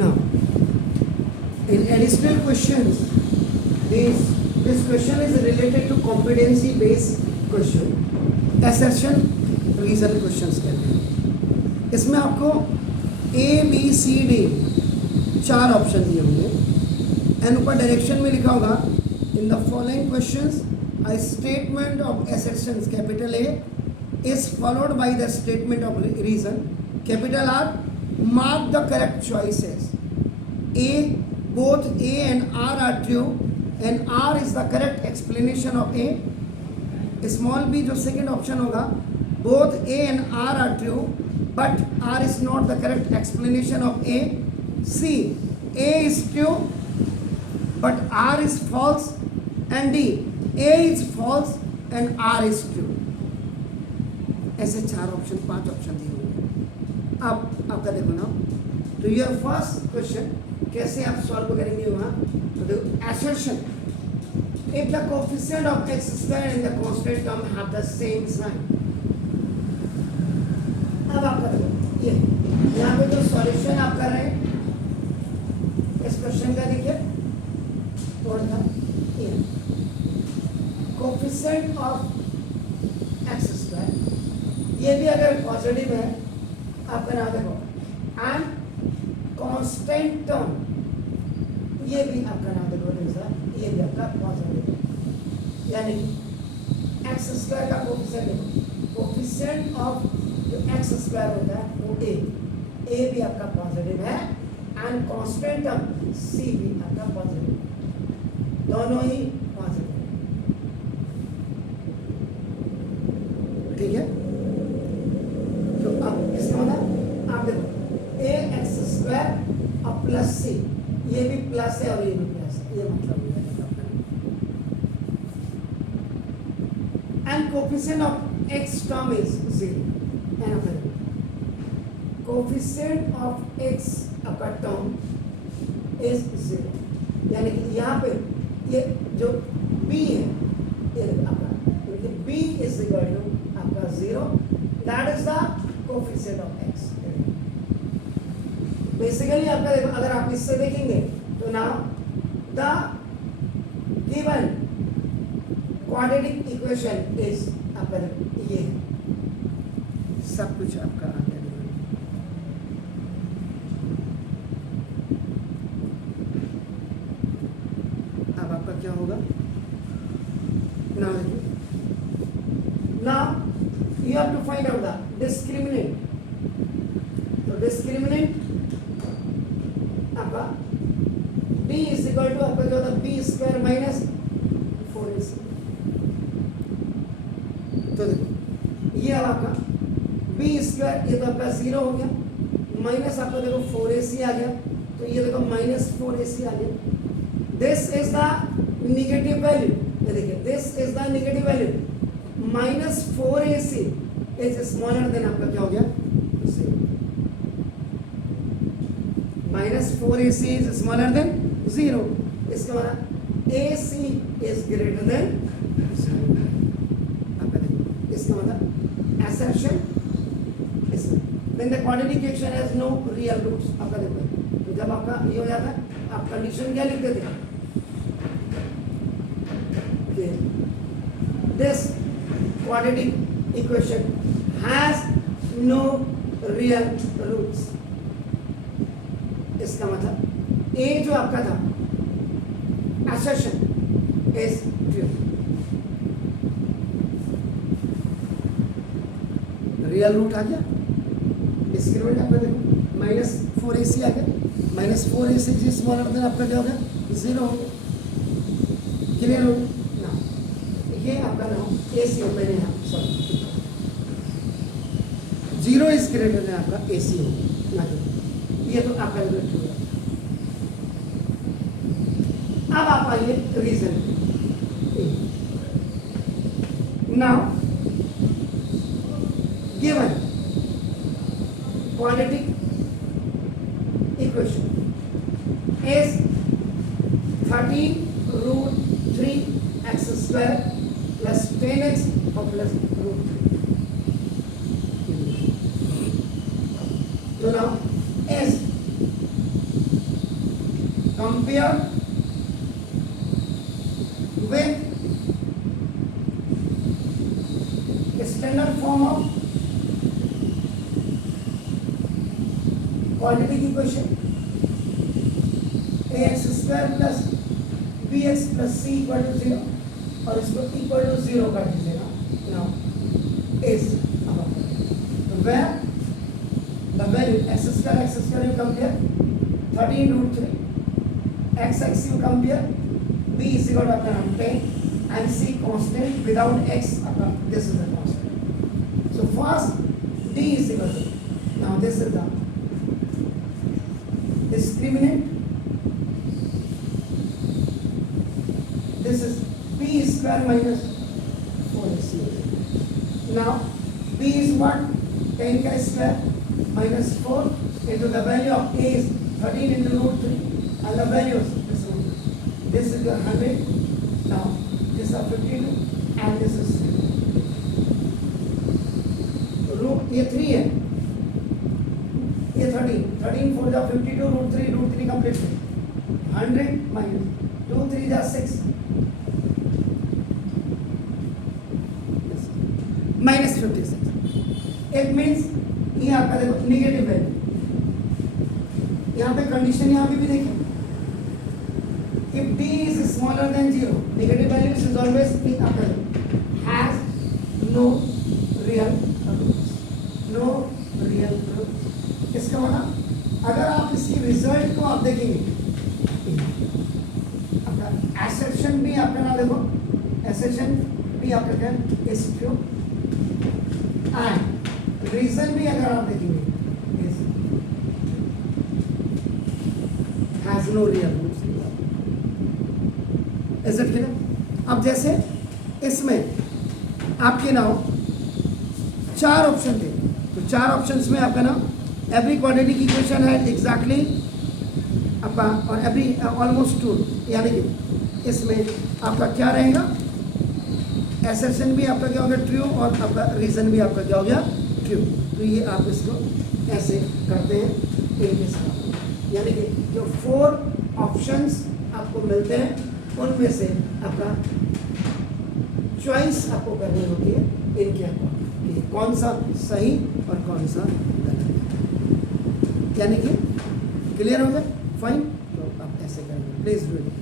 Now, in additional questions, this question is related to competency based question, assertion reason questions कहते हैं. इसमें आपको ABCD 4 option दिए होंगे एंड ऊपर डायरेक्शन में लिखा होगा in the following questions a statement of assertions capital A is followed by the statement of reason capital R. Mark the correct choices. A, both A and R are true and R is the correct explanation of A. Small b जो second option होगा, both A and R are true but R is not the correct explanation of A. C, A is true but R is false. And D, A is false and R is true. ऐसे 5 option दिए होंगे. अब आपका देखो ना, तो your first question कैसे आप सॉल्व करेंगे वहाँ. तो देखो assertion, if the coefficient of x square and the constant term have the same sign. अब आपका देखो ये यहाँ पे जो सॉल्यूशन आप कर रहे हैं इस क्वेश्चन का देखिए कौन था ये कोफिशिएंट ऑफ एक्स स्क्वायर, ये भी अगर पॉजिटिव है आपका नाम देखो एंड कांस्टेंट टर्म, ये भी आपका नाम देखो ये भी आपका पॉजिटिव है. यानी एक्स स्क्वायर का कोफिशिएंट देखो, कोफिशिएंट ऑफ जो एक्स स्क्वायर होता है वो ए भी आपका पॉजिटिव है एंड कांस्टेंट टर्म सी भी आपका पॉजिटिव है, दोनों ही पॉजिटिव. ठीक है, तो अब इसका मतलब आप देखो ए एक्स स्क्वायर और प्लस सी, ये भी प्लस है और ये भी प्लस है, ये मतलब and coefficient of x term is 0. Coefficient of x आपका टर्म इज 0, यानी कि यहाँ पे ये जो b है ये आपका b इज इक्वल टू आपका 0, that is the coefficient of x. Basically आपका देखो अगर आप इससे देखेंगे तो now the given quadratic equation is आपका ये सब कुछ आपका आ गया. अब आपका क्या होगा now you have to find out the discriminant. तो discriminant आपका b is equal to आपका जो होता है b square minus 4ac. तो देखो ये अब आपका b square ये तो आपका 0 हो गया, माइनस आपका देखो 4ac आ गया, तो ये देखो माइनस 4ac आ गया. This is the negative value, ये देखिए this is the negative value, minus 4ac is smaller than आपका क्या हो गया minus 4ac is smaller than 0. इसका मतलब ac इज ग्रेटर देन 0. आपका देखो इसका मतलब assertion is then the quadratic equation has no real roots. आपका देखो तो जब आपका ये हो जाता है आप कंडीशन क्या लिखते थे कि this quadratic equation has no real roots. इसका मतलब a जो आपका था assertion is true. Real root आ गया, डिस्क्रिमिनेंट आपका देखो माइनस 4ac आ गया, माइनस 4ac जी स्मॉलर देन आपका क्या हो गया 0 हो गया. क्लियर हो ना, ये आपका नाम ac हो मैंने यहाँ सॉरी 0 इज ग्रेटर देन आपका ac हो ना, ये तो आपका ट्रू है. अब आप आइए reason. Now given quadratic equation is 13 root 3x square plus 10x plus root 3. So now s compare with standard form of quadratic equation ax square plus bx plus c equal to 0 और इसको equal to 0 कर दीजिएगा now is where the value x square you compare 13 root 3 x you compare b is equal to 10 and c constant without x this is the constant. So first d is equal to, now this is the discriminant, this is b square minus 4ac. Now b is what? 10 ka square minus 4 into the value of a is 13 into root 3 and the values this root 3. This is the 100. Now this is 52 and this is 3. Root ये 3 है, ये 13 4 जा 52 root 3 complete 100 minus 2 3 जा 6 minus 56. It means ये आपका देखो negative value, यहाँ पे कंडीशन यहाँ पे भी देखें, if d is smaller than 0 negative value is always has no real roots. इसका मतलब अगर आप इसकी रिजल्ट को आप देखेंगे, आपका assertion भी आपका ना देखो, assertion भी आपका क्या is true and रीजन भी अगर आप देखेंगे has no real roots. Is it clear? अब जैसे इसमें आपके नाउ 4 ऑप्शन थे, तो 4 ऑप्शंस में आपका नाम एवरी क्वाड्रेटिक इक्वेशन है एग्जैक्टली आपका और एवरी ऑलमोस्ट ट्रू, यानी कि इसमें आपका क्या रहेगा, एसर्शन भी आपका क्या होगा ट्रू और आपका रीजन भी आपका क्या हो गया ट्रू. तो ये आप इसको ऐसे करते हैं ए के साथ, यानी कि जो 4 ऑप्शंस आपको मिलते हैं उनमें से आपका चॉइस आपको करनी होती है इनके अकॉर्डिंग कि कौन सा सही और कौन सा गलत, यानी कि क्लियर हो गया. फाइन, तो आप ऐसे करेंगे प्लीज डू इट.